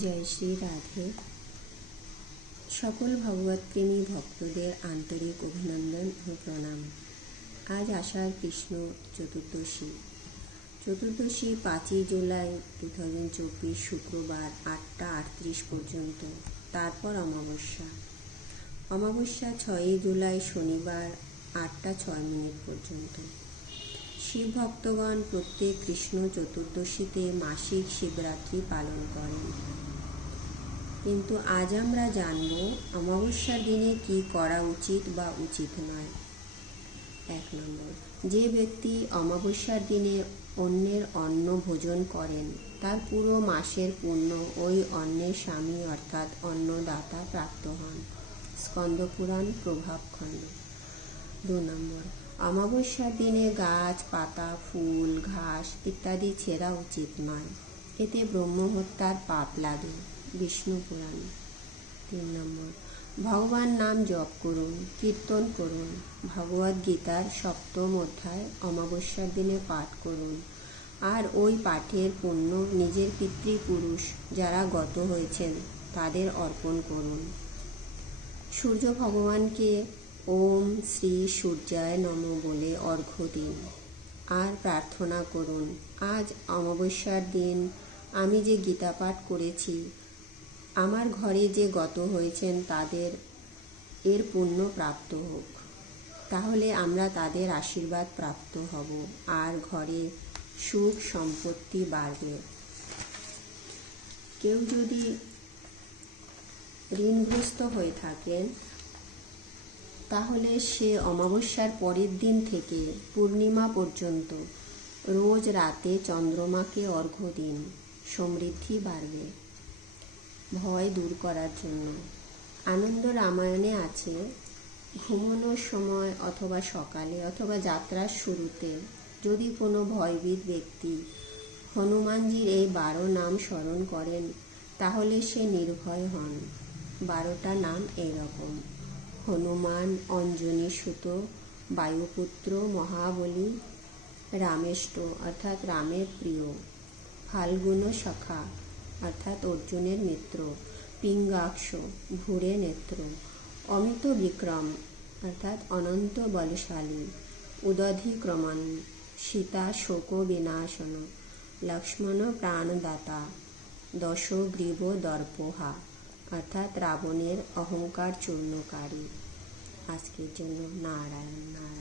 জয় শ্রী রাধে। সকল ভগবৎপ্রেমী ভক্তদের আন্তরিক অভিনন্দন ও প্রণাম। আজ আষাঢ় কৃষ্ণ চতুর্দশী। চতুর্দশী পাঁচই জুলাই টু থাউজেন্ড চব্বিশ শুক্রবার আটটা আটত্রিশ পর্যন্ত। তারপর অমাবস্যা। অমাবস্যা ছয়ই জুলাই শনিবার আটটা ছয় মিনিট পর্যন্ত। শিব ভক্তগণ প্রত্যেক কৃষ্ণ চতুর্দশীতে মাসিক শিবরাত্রি পালন করেন। কিন্তু আজ আমরা জানব অমাবস্যার দিনে কি করা উচিত বা উচিত নয়। এক নম্বর, যে ব্যক্তি অমাবস্যার দিনে অন্যের অন্ন ভোজন করেন, তার পুরো মাসের পুণ্য ওই অন্যের স্বামী অর্থাৎ অন্নদাতা প্রাপ্ত হন। স্কন্দপুরাণ প্রভাবখণ্ড। দু নম্বর অমাবস্যার দিনে গাছ, পাতা, ফুল, ঘাস ইত্যাদি ছেঁড়া উচিত নয়। এতে ব্রহ্মহত্যার পাপ লাগে। বিষ্ণু পুরাণ। তিন নম্বর। ভগবান নাম জপ করুন, কীর্তন করুন ভগবদ গীতার সপ্তম অধ্যায় অমাবস্যার দিনে পাঠ করুন। আর ওই পাঠের পণ্য নিজের পিতৃপুরুষ যারা গত হয়েছেন, তাদের অর্পণ করুন। সূর্য ভগবানকে ওম শ্রী সূর্যায় নম বলে অর্ঘ্য দিন। আর প্রার্থনা করুন, আজ অমাবস্যার দিন। আমি যে গীতা পাঠ করেছি, আমার ঘরে যে গত হয়েছেন তাদের এর পুণ্য প্রাপ্ত হোক। তাহলে আমরা তাদের আশীর্বাদ প্রাপ্ত হব, আর ঘরে সুখ সম্পত্তি বাড়বে। কেউ যদি ঋণগ্রস্ত হয়ে থাকেন তাহলে সে অমাবস্যার পরের দিন থেকে পূর্ণিমা পর্যন্ত রোজ রাতে চন্দ্রমাকে অর্ঘ্য দিন সমৃদ্ধি বাড়বে। ভয় দূর করার জন্য আনন্দ রামায়ণে আছে ঘুমানোর সময় অথবা সকালে অথবা যাত্রার শুরুতে যদি কোনো ভয়ভীত ব্যক্তি হনুমানজির এই বারো নাম স্মরণ করেন, তাহলে সে নির্ভয় হন। বারোটা নাম এইরকম। হনুমান, অঞ্জনী সুত, বায়ুপুত্র, মহাবলী, রামেষ্ট, অর্থাৎ রামের প্রিয়। ফাল্গুন সখা অর্থাৎ অর্জুনের মিত্র পিঙ্গাক্ষ, ভুরে নেত্র। অমিত বিক্রম, অর্থাৎ অনন্ত বলশালী। উদধিক্রমণ সীতা শোক বিনাশন। লক্ষ্মণ প্রাণদাতা। দশগ্রীব দর্পহা। অর্থাৎ রাবণের অহংকার চূর্ণকারী। আজকের জন্য নারায়ণ নারায়ণ।